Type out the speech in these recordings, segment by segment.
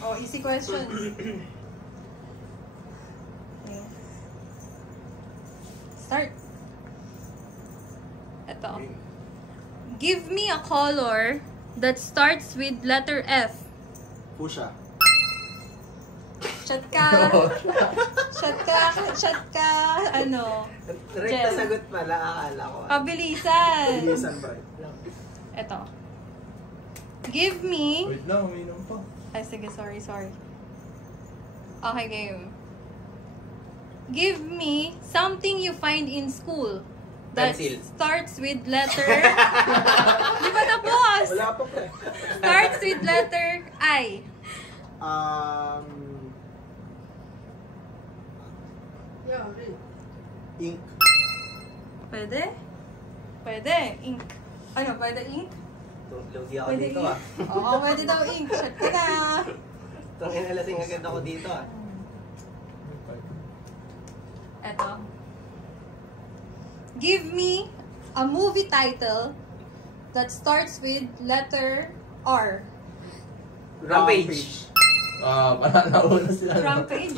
Oh, easy question. Okay. Start. Ito. Give me a color that starts with letter F. Fuchsia. Shot ka. Shot ka. Ano? Direct na sagot pala, akala ko. Pabilisan. Bilisan ba? Ito. Give me... Wait lang, uminom pa. Ay, sige, sorry. Okay, game. Give me something you find in school that Pencil. starts with letter... Di ba tapos? Wala pa pre. Starts with letter I. Ink. Pwede? Pwede. Ink. Ano, pwede ink? Lugi ako Pwede dito ink. ah. Oo, pwede daw ink. Shot ka na. Itong inalasing agad ako dito ah. Eto. Give me a movie title that starts with letter R. Rampage. Nauna sila. Rampage.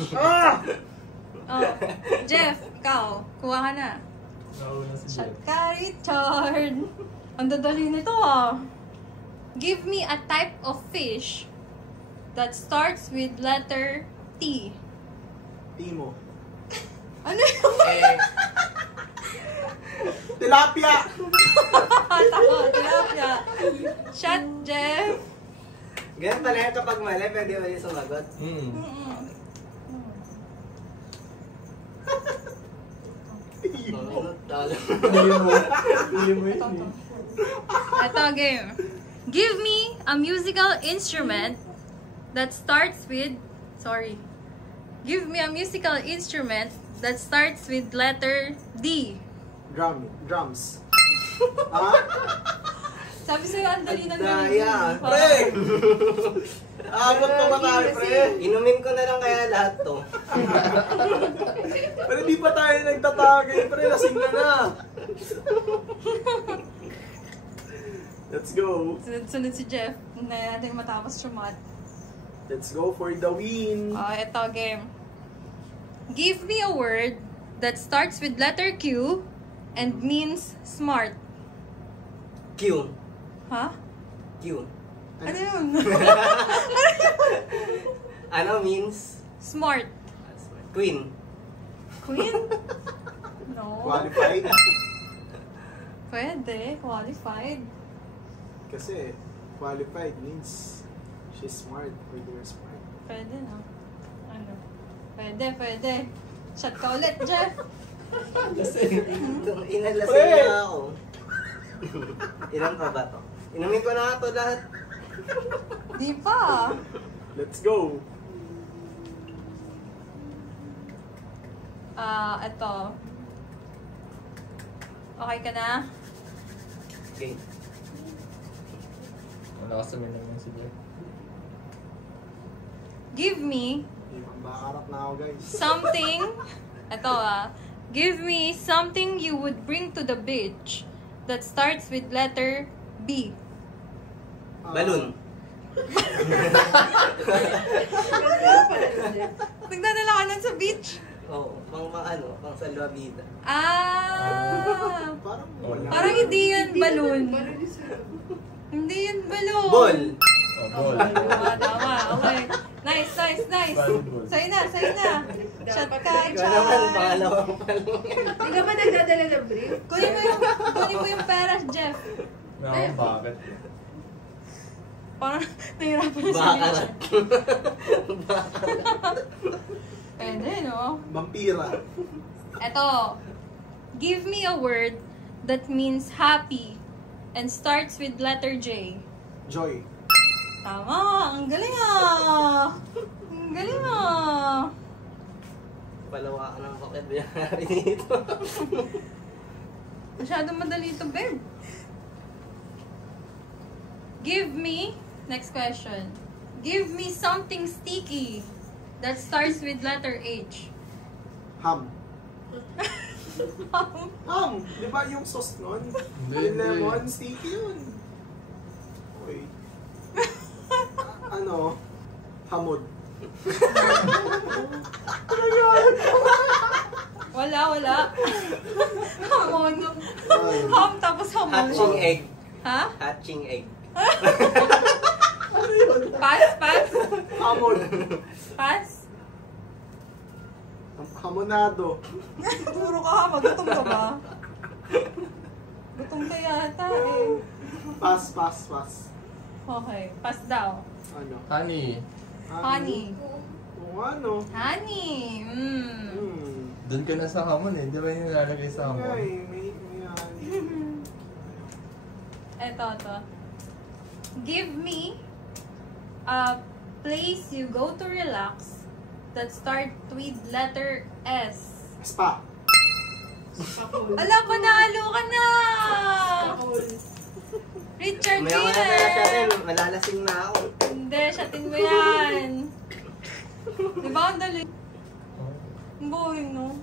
Oh. Jeff, ikaw. Kuha ka na. Nauna si Shot Jeff. ka, Richard. Ang dadali nito ah. Give me a type of fish that starts with letter T. Timo. Ano yun? Tilapia! Tako, tilapia. Shot, Jeff. Ganyan pala yan kapag mali, pwede ulit sumagot. Talo. Hindi mo yun. Ito, game. Give me a musical instrument that starts with... Sorry. Give me a musical instrument that starts with letter D. Drums. Ha? Sabi sa'yo, ang dali ng Daya. Pre! Abot pa ba tayo, pre? Inumin ko na lang kaya lahat to. Pero di pa tayo nagtatagay, pre. Lasing na na. Let's go. Sunod si Jeff. Na natin matapos sumat. Let's go for the win. Ito, game. Give me a word that starts with letter Q and means smart. Q. Ha? Q. Ano yun? Ano means? Smart. Queen. Queen? No. Qualified. Pwede. Qualified. Kasi qualified means she's smart or they're smart. Pwede, no? Ano? Pwede. Shot ka ulit, Jeff. Inalasing na ako. Ilan pa ba to? Inumin ko na ito lahat. Di pa. Let's go. Ito. Okay ka na? Okay. Wala ka sabihin naman si Jeff. Give me Makakarap na ako, guys. something. Ito Give me something you would bring to the beach that starts with letter B. Balloon. Nagdadala ka nun sa beach? Oo. Pang salwabida. Parang wala. Parang hindi yun balloon. Hindi yun balloon. Ball. Ball. Tama. Okay. Nice. Volleyball. Sa'yo na. Shot ka, Ikaw naman, Char. pangalawang palo. Hindi ka ba nagdadala ng brief? Kunin mo yung pera, Jeff. Bakit? Parang nahirapan na si Bakarat. Pwede, no? Vampira. Eto. Give me a word that means happy and starts with letter J. Joy. Tama! Ang galing ah! Ang galing ah! Palawa ka ng vocabulary dito. Masyadong madali ito, babe. Next question. Give me something sticky that starts with letter H. Ham. Ham! Di ba yung sauce nun? Yung lemon, sticky yun. Wait. Ano? Hamod. Wala. Hamon. Ay. Ham tapos hamon. Hatching egg. Ha? Hatching egg. Pass. Hamon. Pass. Hamonado. Puro ka ha, magutom ka ba? Gutom ka yata eh. Pass. Okay, pass daw. Ano? Honey. Honey. Kung ano? Honey. Doon ka na sa hamon eh. Di ba yung nilalagay sa hamon? Ay, may honey. Eto. Give me a place you go to relax that start with letter S. Spa. Pakul. Ala, panalo ka na! Pakul. Richard May ako na siya Gere! rin. Malalasing na ako. Hindi, shatin mo yan. Diba ang dali? Ang boring, no?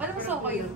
Ano mas okay yun?